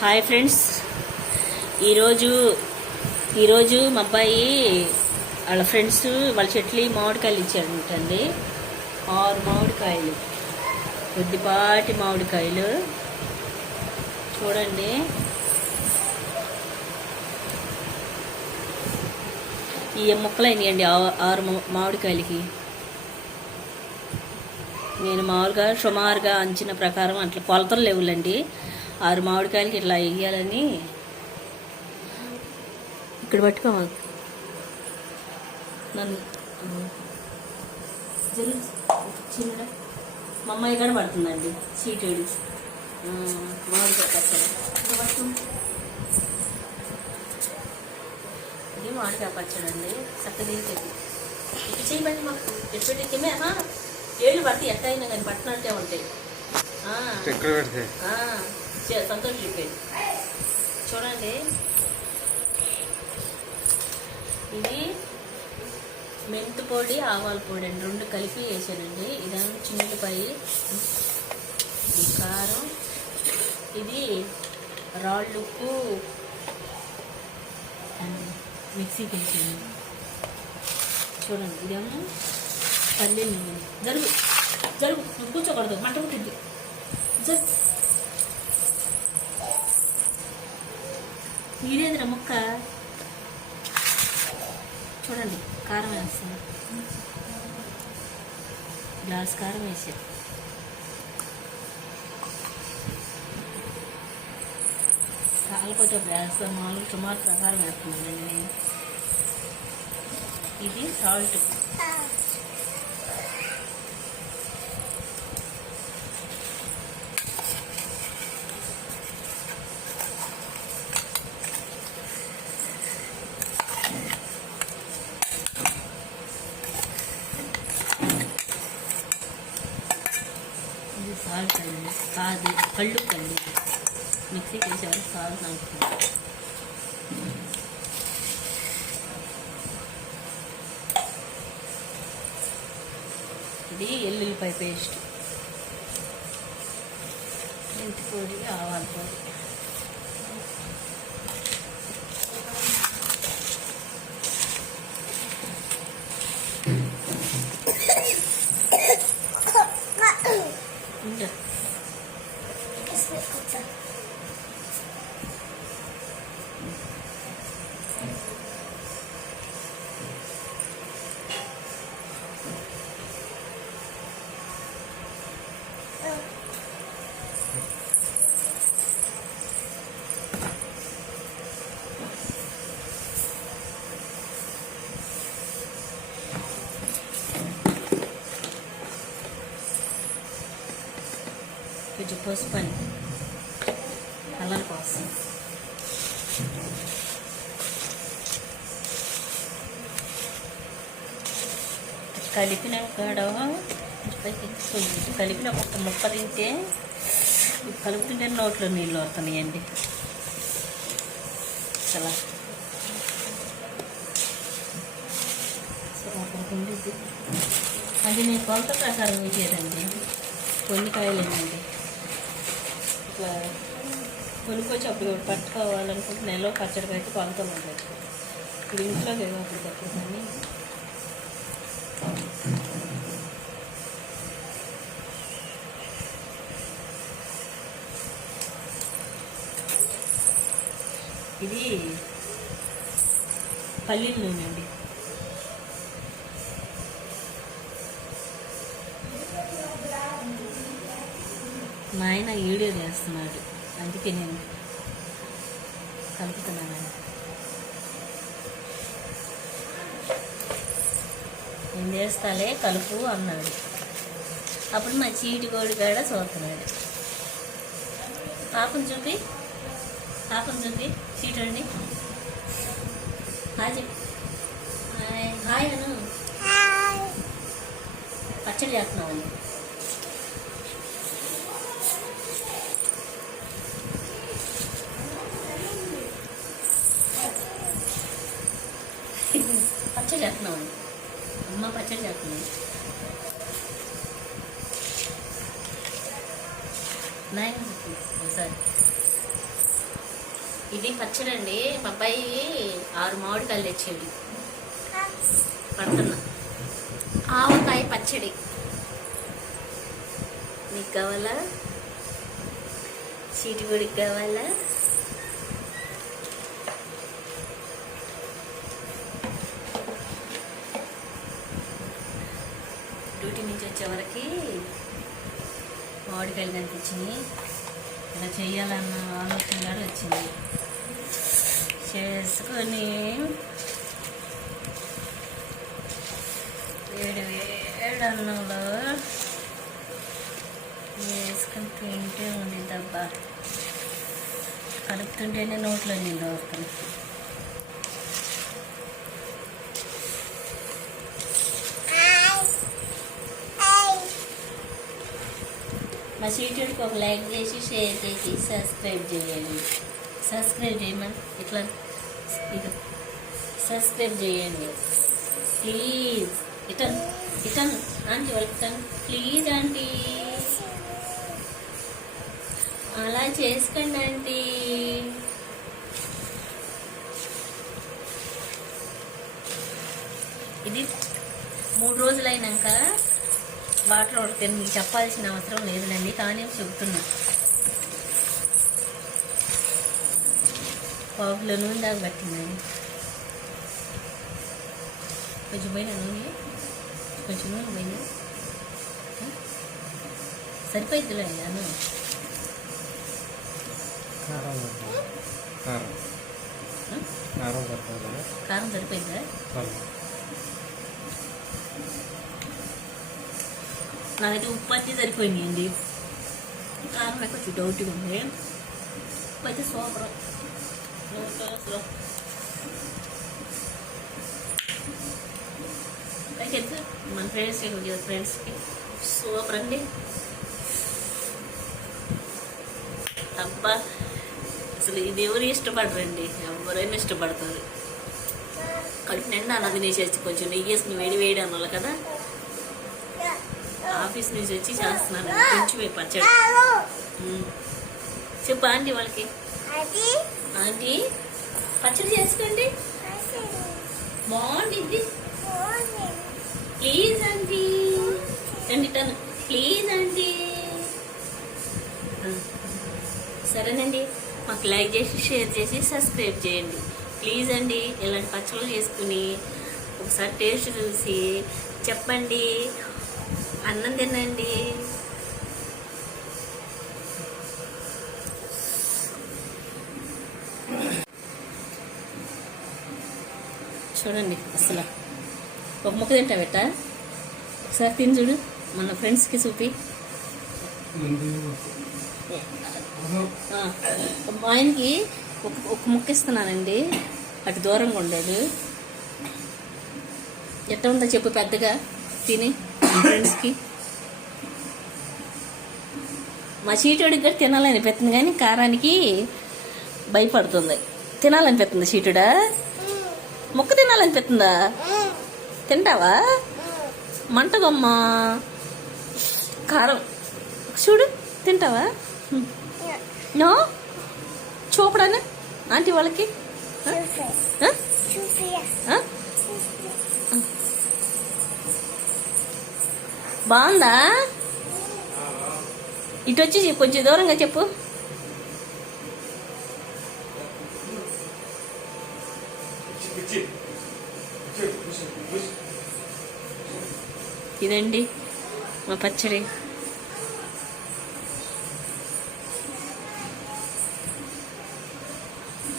Hi friends, ఈరోజు ఈరోజు మా అబ్బాయి వాళ్ళ ఫ్రెండ్స్ వాళ్ళ చెట్లు మామిడికాయలు ఇచ్చారంటండి. 6 మామిడికాయలు, కొద్దిపాటి మామిడికాయలు చూడండి. ఈ ముక్కలు అయినాయండి 6 మామిడికాయలకి. నేను మామూలుగా సుమారుగా అంచిన ప్రకారం అట్లా కొలతలు లేవులండి. 6 మామిడికాయలకి ఇట్లా వేయాలని. ఇక్కడ పట్టుకోవాలి నన్ను చిన్న మా అమ్మాయి కూడా పడుతుందండి. సీటేడు మామిడికాయ పచ్చడి ఇది మామిడికాయ పచ్చడి అండి. చక్కగా ఇటు చేయబడి మాకు ఎటువంటి ఏళ్ళు పడితే ఎట్ట అయినా కానీ పట్టినట్టే ఉంటాయి. సంతోషం చెప్పేది చూడండి. ఇది మెంతు పొడి, ఆవాల పొడి అండి, 2 కలిపి వేసానండి. ఇదేమో చిన్నపాయి, ఇది కారం, ఇది రాళ్ళు ఉప్పు మిక్సీకి వేసాను చూడండి. ఇదేమో పల్లీలు. జరుగు జరుగు, నువ్వు కూర్చోకూడదు, మంట పుట్టింది. ఇదేదిరా ముక్క చూడండి. కారం వేస్తాను, గ్లాస్ కారం వేసా. కాకపోతే వేస్తాం, మామూలు సుమారు ప్రకారం వేస్తున్నానండి నేను. ఇది సాల్ట్, సాల్ట్ అండి, కాదు కళ్ళు కండి. మిక్సీకి వేసేవారు సాల్ట్ అనుకుంటారు. ఇది ఎల్లుల్లిపాయ పేస్ట్, మెంతి పొడి, ఆవాల పొడి, కొంచెం పసుపు అని కలర్ కోసం. కలిపిన కాడ కలిపిన ఒక ముక్క తింటే కలుపుతుంటే నోట్లో నీళ్ళు వస్తున్నాయండి. అసలు ఉండిద్ది. అది నేను కొలత ప్రకారం వేసేదండి. కొన్ని కాయలేనండి ఇట్లా కొనుక్కొచ్చి అప్పుడు పట్టుకోవాలనుకుంటే నెలలో పచ్చడికి అయితే కొలతలు ఉంటాయి. ఇప్పుడు ఇంట్లో లేవు అప్పటికప్పుడు. కానీ ఇది పల్లీల నూనె అండి. మా ఆయన వీడియో చేస్తున్నాడు, అందుకే నేను కలుపుతున్నాను. నేను చేస్తాలే కలుపు అన్నాడు. అప్పుడు మా చీటి కోడి కూడా చూస్తున్నాడు. పాపం చూపి సీటు అండి. హాయ్ చెప్పి హాయ్ అను. పచ్చడి చేస్తున్నామండి. పచ్చడి చేస్తున్నామండి, అమ్మ పచ్చడి చేస్తున్నాం. నాయన ఒకసారి ఇది పచ్చడి అండి. మా అబ్బాయి 6 మామిడికాయలు తెచ్చాడు. పడుతున్నా. ఆవకాయ పచ్చడి మీకు కావాలా? చీటిగుడికి కావాలా? డ్యూటీ నుంచి వచ్చేవరకు మామిడికాయలు కనిపించినాయి. ఇలా చెయ్యాలన్న ఆలోచన కూడా వచ్చింది. చేసుకొని వేడి వేడి అన్నంలో వేసుకొని తింటే ఉండిద్దబ్బా. కలుపుతుంటేనే నోట్లో నీళ్ళు వస్తాయి. మా సీటుడికి ఒక లైక్ చేసి షేర్ చేసి సబ్స్క్రైబ్ చేయండి. సబ్స్క్రైబ్ చేయమని ఇట్లా ఇది సబ్స్క్రైబ్ చేయండి ప్లీజ్. ఇటన్ ఇటన్ ఆంటీ వాళ్ళకి ప్లీజ్ ఆంటీ అలా చేసుకోండి ఆంటీ. ఇది 3 రోజులైనాక వాటర్ ఉడితే మీకు చెప్పాల్సిన అవసరం లేదులేండి, కానీ చెబుతున్నా. పావులో నూనె దాకా పట్టిందండి. కొంచెం పోయినా నూనె, కొంచెం నూనె పోయినా సరిపోయిద్దిలే అన్ను. కారం సరిపోయిందా? నాకైతే ఉప్పు అయితే సరిపోయినాయండి. కారం కొంచెం డౌట్గా ఉంది. ఉప్పు అయితే సూపర్. అసలు అయితే మన ఫ్రెండ్స్కి సూపర్ అండి. అబ్బా అసలు ఇది ఎవరు ఇష్టపడరండి, ఎవరైనా ఇష్టపడతారు. కడుపు నిండా అలా తినేసేసి కొంచెం నెయ్యి వేసుకుని వేడి అనాలి కదా. ఆఫీస్ నుంచి వచ్చి చేస్తున్నాను కొంచెం పచ్చడి. చెప్పు ఆంటీ వాళ్ళకి, ఆంటీ పచ్చడి చేసుకోండి బాగుంటుంది ప్లీజ్ ఆంటీ అండి. తను ప్లీజ్ ఆంటీ. సరేనండి, మాకు లైక్ చేసి షేర్ చేసి సబ్స్క్రైబ్ చేయండి ప్లీజ్ అండి. ఇలాంటి పచ్చళ్ళు చేసుకుని ఒకసారి టేస్ట్ చూసి చెప్పండి. అన్నం తినండి. చూడండి అసలు ఒక ముక్క తింటా పెట్ట ఒకసారి తిని చూడు, మన ఫ్రెండ్స్కి చూపి. మా ఆయనకి ఒక ముక్క ఇస్తున్నానండి, అటు దూరంగా ఉండాడు. ఎట్లా ఉందో చెప్పు పెద్దగా తిని ఫ్రెండ్స్కి. మా చీటుడికి కూడా తినాలనిపిస్తుంది కానీ కారానికి భయపడుతుంది. తినాలనిపిస్తుంది చీటుడా? ముక్క తినాలనిపిస్తుందా? తింటావా? మంటగమ్మా కారం చూడు, తింటావా? నో చూపడానే ఆంటీ వాళ్ళకి. బాగుందా? ఇటు వచ్చి కొంచెం దూరంగా చెప్పు. ఇదండి మా పచ్చడి.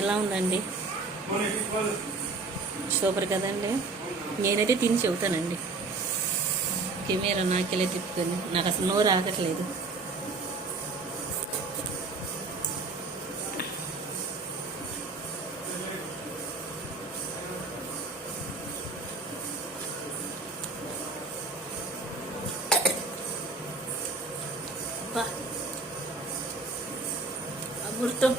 ఎలా ఉందండి? సూపర్ కదండి. నేనైతే తిని చెబుతానండి. కెమెరా నాకెలా తిప్పుకొని నాకు అసలు నోరు ఆగట్లేదు. అమృతం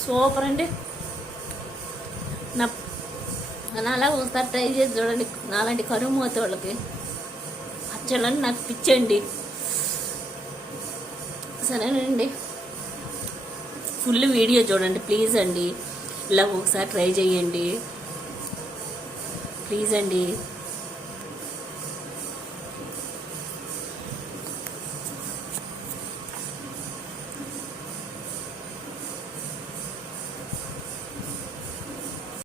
సూపర్ అండి. నాలా ఒకసారి ట్రై చేసి చూడండి. నాలాంటి కరువు మోత వాళ్ళకి పచ్చళ్ళని నాకు పిచ్చండి. సరేనండి, ఫుల్ వీడియో చూడండి ప్లీజ్ అండి. ఇలా ఒకసారి ట్రై చేయండి ప్లీజ్ అండి.